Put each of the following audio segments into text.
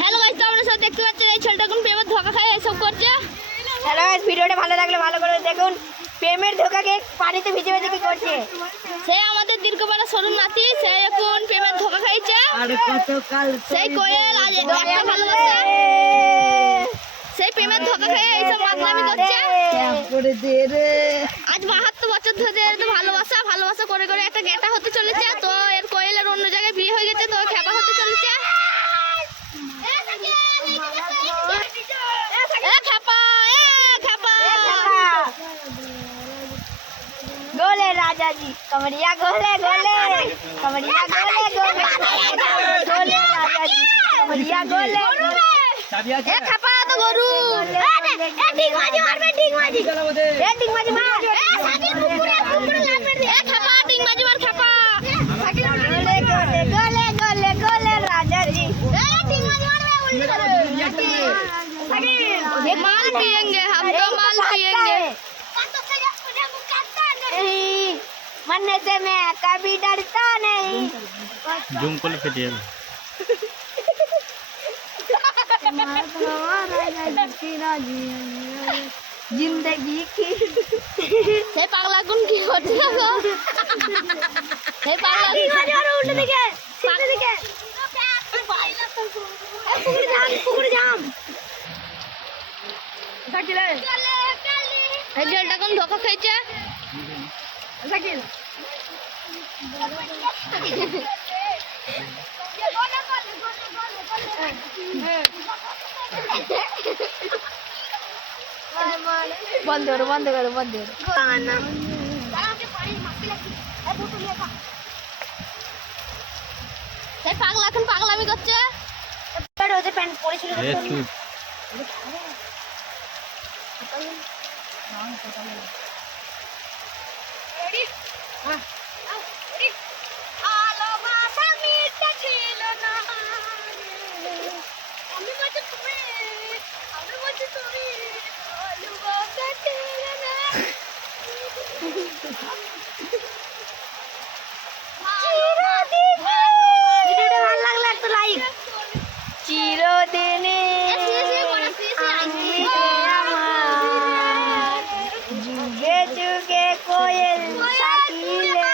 Hello guys, তো আপনারা সব দেখতে পাচ্ছেন এই ছেলেটা কোন প্রেমের ধোঁকা খায় এইসব করছে। হ্যালো গাইস, ভিডিওটা ভালো লাগলে ভালো করে দেখুন। প্রেমের ধোঁকাকে পানিতে ভিজে ভিজে কি করছে? সে আমাদের দীর্ঘবেলা সরুন নাতি, সে এখন প্রেমের ধোঁকা খাইছে। আর কতকাল সেই কোয়েল আজ একটা ভালোবাসা, সেই প্রেমের ধোঁকা খায় এইসব মাতলামি করছে। করে দে রে। আজ 72 বছর ধরে এরকম ভালোবাসা ভালোবাসা করে করে একটা গেটা হতে চলেছে। তো এর কোয়েলের অন্য জায়গায় বিয়ে হয়ে গেছে, তো খেপা হতে চলেছে। गोले राजा जी कमरिया गोले गोले कमरिया गोले गोले गोले राजा जी कमरिया गोले ए खपा तो गरु ए डिंग माजी मारबे डिंग माजी मार ए साकी कुकुरे लागबे ए खपा डिंग माजी मार खपा साकी गोले गोले गोले गोले गोले राजा जी ए डिंग माजी मारबे उल्टी साकी ये माल पिएंगे हम, तो माल पिएंगे। मरने से मैं कभी डरता नहीं। जुमकुल फेटियल जिंदगी की हे पागला गुन की होती है गो, हे पागला उल्टे दिखे सीधे दिखे पुकुर जाम साकिले हे जेलटा कोन धोखा खाइছে। साकिल बंद करो बंद करो बंद करो हे पागला এখন পাগলামি করছে। ওদের প্যান্ট পরেছিল এ চুপ চিরদিনে যুগে যুগে কোয়েল সাকিলে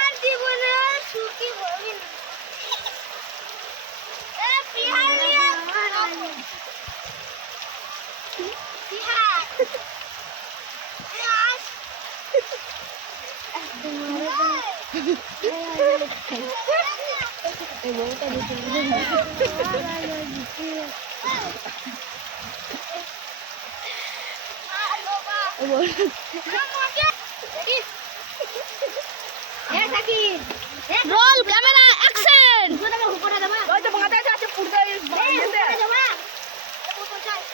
roll camera action.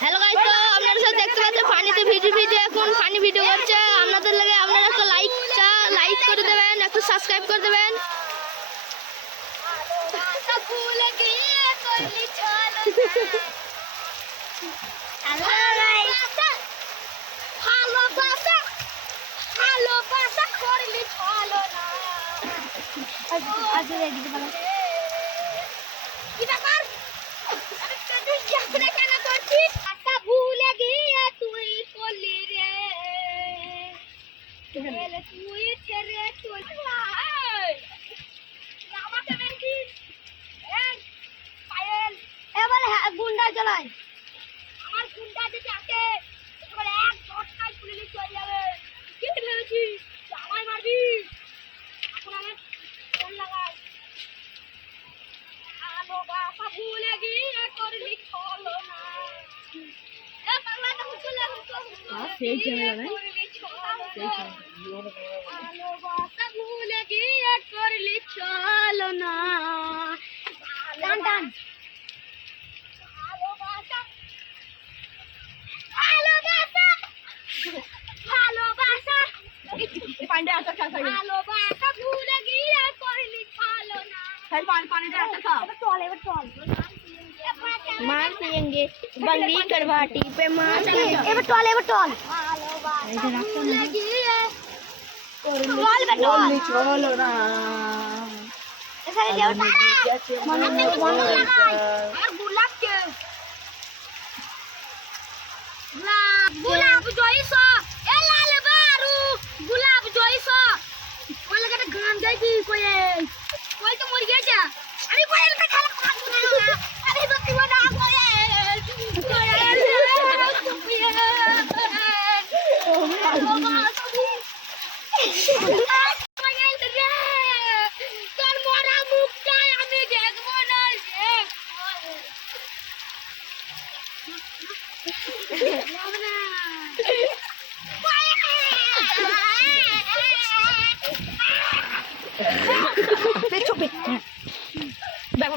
Hello guys, তো আপনারা সব দেখতে পাচ্ছেন পানিতে ভিজে ভিজে এখন পানি ভিডিও করছে। আপনাদের লাগে আপনারা একটা লাইক করে দেবেন, একটু সাবস্ক্রাইব করে দেবেন। গুন্ডা চালায় আমার গুন্ডা যদি আসে একেবারে এক ঝটকায় পুলিশ চলে যাবে। কি ভেবেছিস আমায় মারবি? এখন আমার ফোন লাগাই। ভালোবাসা ভুলে গিয়ে করলি ছলো না। এ পাগলাটা চলে সেই চ্যানেল নাই ভালোবাসা ভুলে গিয়ে করলি ছলো না। টান টান ভালোবাসা ভালোবাসা ভালোবাসা ভালোবাসা ভুলে গিয়ে করলি ছলো না। मार पियेंगे बंदी करवाटी पे मार पियेंगे टॉल ভালোবাসা ভুলে গিয়ে চলো না এখানে যাও আমার গুলাবকে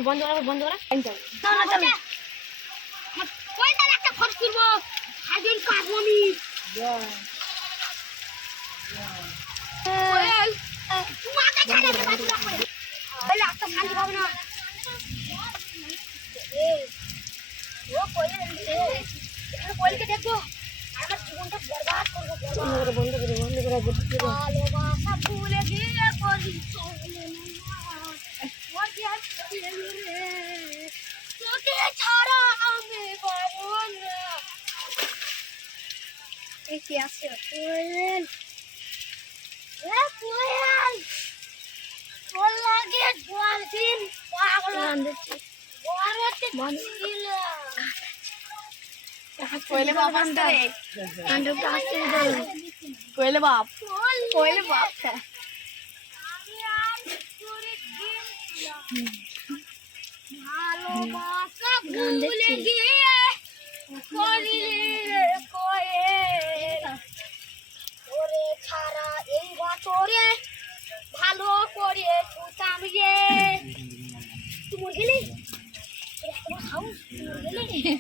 বন্ধ করা বন্ধ করা ওই তার একটা ফটো তুলবো আজকে কাটবো আমি মাথা ছাড়া দে বাজু করে বলে একটা শান্তি পাবো না ও কইলে এটা কইলকে দেখো আমার জীবনটা বরবাদ করব বন্ধ করে ভালোবাসা ভুলে গিয়ে করি চলে তোকে ছাড়া আমি পাবো না এই কি আছে কোয়েল তোর লাগে দিন পাগল আনছি বড়তে ছিল কোয়েলে বাপ আনতে আন্ডু কাছে দে কোয়েলে বাপ আমি আর তোরে ভালোবাসা ভুলে গিয়ে করিলে কোয়েল তোরে ছাড়া এই বছরে ভালো করে ছুটাম রে তুই মরে গেলি তোর এত বড় সাহস তুই মরে গেলি